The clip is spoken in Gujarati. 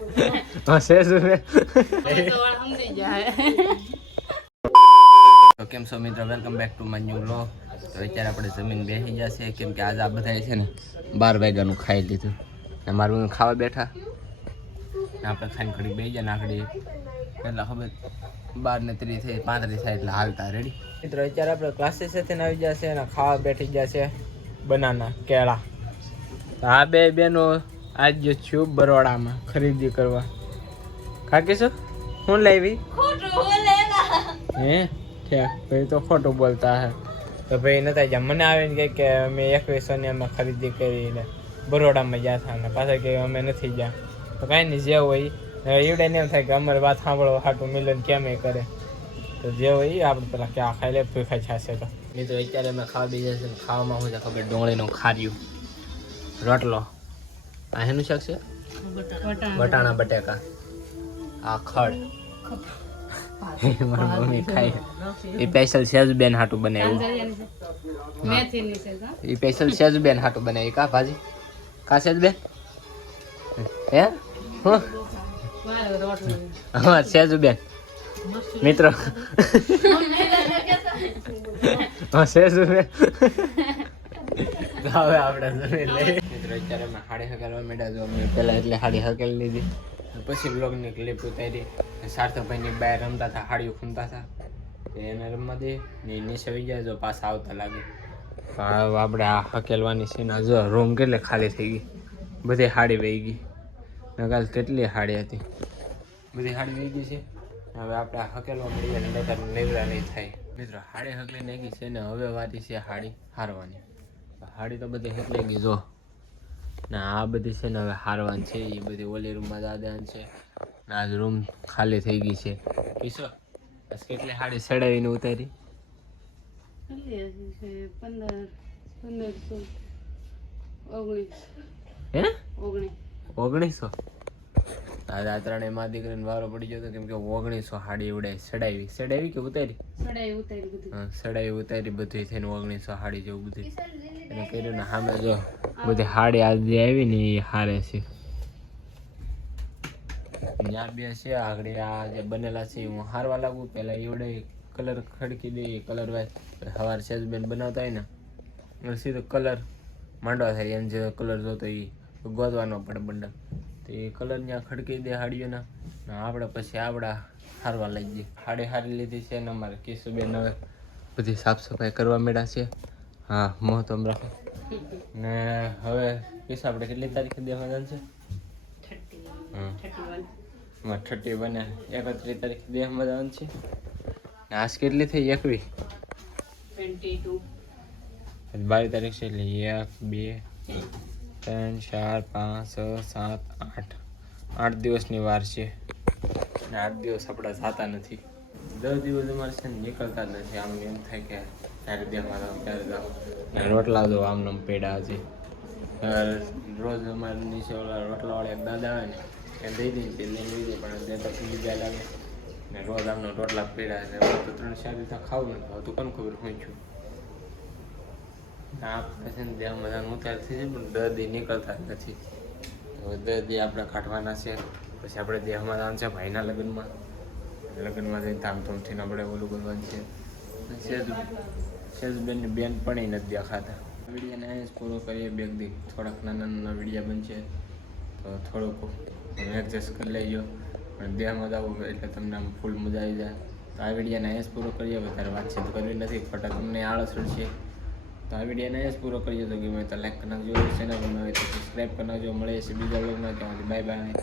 હા સેજ બે તો કેમ છો મિત્રો, welcome back to my new vlog. તો અત્યારે આપણે જમીન બેસી ગયા છે કેમ કે આજે આ બધા છે ને 12 વાગ્યાનું ખાઈ લીધું ને મારું ખાવા બેઠા ને આપણે ખાઈને ઘડી બેસી ગયા નાખડી એટલે ખબર 12:30 થઈ 35 થાય એટલે હાલતા રેડી. મિત્રો અત્યારે આપણે ક્લાસીસ થી આવી ગયા છે અને ખાવા બેઠી ગયા છે બનાના કેળા. આ બે બેનો આજ જો છું બરોડામાં ખરીદી કરવા. કાકી શું હું લાવી હે ભાઈ તો ખોટું બોલતા હે તો ભાઈ નતા જા મને આવીને કે અમે 2100 ની અમે ખરીદી કરીને બરોડામાં ગયા હતા ને પાછા કે અમે નથી ગયા તો કાંઈ નહીં જે હોય એવડે ને એમ થાય કે અમારી વાત સાંભળો હાટું મિલન કેમ એ કરે તો જે હોય એ આપણે પેલા ક્યાં ખાઈ લે ભૂખા છાશે તો મિત્રો અત્યારે અમે ખાવા બીજા છે ખાવામાં શું છે ખબર ડુંગળીનું ખાર્યું રોટલો આ એનું શાક છે વટાણા બટેકા આ ખડ મારી મમ્મી ખાય એ સ્પેશિયલ સેજબેન હાટું બનાવ્યું એ સ્પેશિયલ સેજબેન હાટું બનાવી કા ભાજી કા સેજબેન હે હું હા સેજબેન મિત્રો હા સેજબેન હવે આપણે જમીન લઈએ મિત્રો અત્યારે અમે હાડી હકાલવા માંડ્યા જો અમે પહેલાં એટલે હાડી હકેલી લીધી પછી બ્લોગની ક્લિપ ઉતારી સાર્થકભાઈની બહાર રમતા હતા હાડીઓ ખૂંદતા હતા એને રમવા દે ને નીચે આવી જાય જો પાછા આવતા લાગે આપણે આ હકેલવાની છે ને જો રૂમ કેટલે ખાલી થઈ ગઈ બધી હાડી વહી ગઈ નકાલ કેટલી હાડી હતી બધી હાડી વહી ગઈ છે હવે આપણે આ હકેલવા મળીએ ને નકર નિવરા નહીં થાય મિત્રો હાડી હકલી નાખી છે ને હવે વાતી છે હાડી હારવાની હાડી તો બધી હકલી ગઈ જો ને આ બધી છે ને હવે હારવાની છે એ બધી ઓલી રૂમમાં દાદાની છે ને આજ રૂમ ખાલી થઈ ગઈ છે પીસો બસ કેટલી હાડી સડાવીને ઉતારી 1900 દાદા ત્રણેય માં દીકરીને વારો પડી ગયો કેમ કે 1900 હાડી ઉડાય સડાવી કે ઉતારી સડાવી ઉતારી બધી થઈને 1900 હાડી જેવું બધી એને કર્યું ને સામે જો બધી હાડી આજે આવી ને એ હારે છે ત્યાં બે છે આગળ આ જે બનેલા છે હું હારવા લાગુ પેલા એવડે કલર ખડકી દે કલર વાય સવાર સેજબેન બનાવતા હોય ને સીધો કલર માંડવા થાય એને જે કલર જોતો એ ગોતવાનો પડે બંડલ તો એ કલર ત્યાં ખડકી દે હાડીઓના આપણે પછી આપણા હારવા લઈ જઈએ હાડી હારી લીધી છે ને અમારે કેશુબેન હવે બધી સાફ સફાઈ કરવા માંડ્યા છે હા મહત્તમ રાખો ને હવે પૈસા આપણે કેટલી તારીખે દેવાના છે 30 બને 31 તારીખે દેવામાં જવાનું છે આજ કેટલી થઈ 22 તારીખ છે એટલે 1 2 3 4 5 6 7 8 દિવસની વાર છે ને 8 દિવસ આપણા થતા નથી 10 દિવસ અમારે છે ને નીકળતા જ નથી આમ એમ થાય કે ત્યારે દેવામાં જાવ ત્યારે જાવ રોટલા દો આમને પેડા છે રોજ અમારે નીચે ઓલા રોટલાવાળા એક દાદા આવે ને એ દઈ દઈને તે લઈ લઈ પણ દેતા બીજા લાગે ને રોજ આમનો રોટલા પેડા ને તો 3-4 દિવસ ખાવું ને તો કોને ખબર હું છું આ પછી ને દેહ મજાનું ઉતાર થઈ જાય પણ 10 દી નીકળતા જ નથી તો 10 દી આપણે કાઢવાના છે પછી આપણે દેહમાં જવાનું છે ભાઈના લગ્નમાં જઈને ધામધૂમથી આપણે ઓલું કરવાનું છે સેજબેનની બેન પણ નથી દેખાતા વિડીયોને અહીં જ પૂરો કરીએ બે દી થોડાક નાના વિડીયો બનશે તો થોડુંક એડજસ્ટ કરી લેજો પણ દેહમાં જવું એટલે તમને આમ ફૂલ મજા આવી જાય તો આ વિડીયોને અહીં જ પૂરો કરીએ વધારે વાતચીત કરવી નથી ખોટા તમને આળસ ઉડશે તો આ વિડીયોને અહીં જ પૂરો કરીએ તો ગમે તો લાઈક કરી નાખજો ચેનલ બનાવે તો સબસ્ક્રાઈબ કરી નાખજો મળે છે બીજા વ્લોગમાં ત્યાંથી બાય બાય.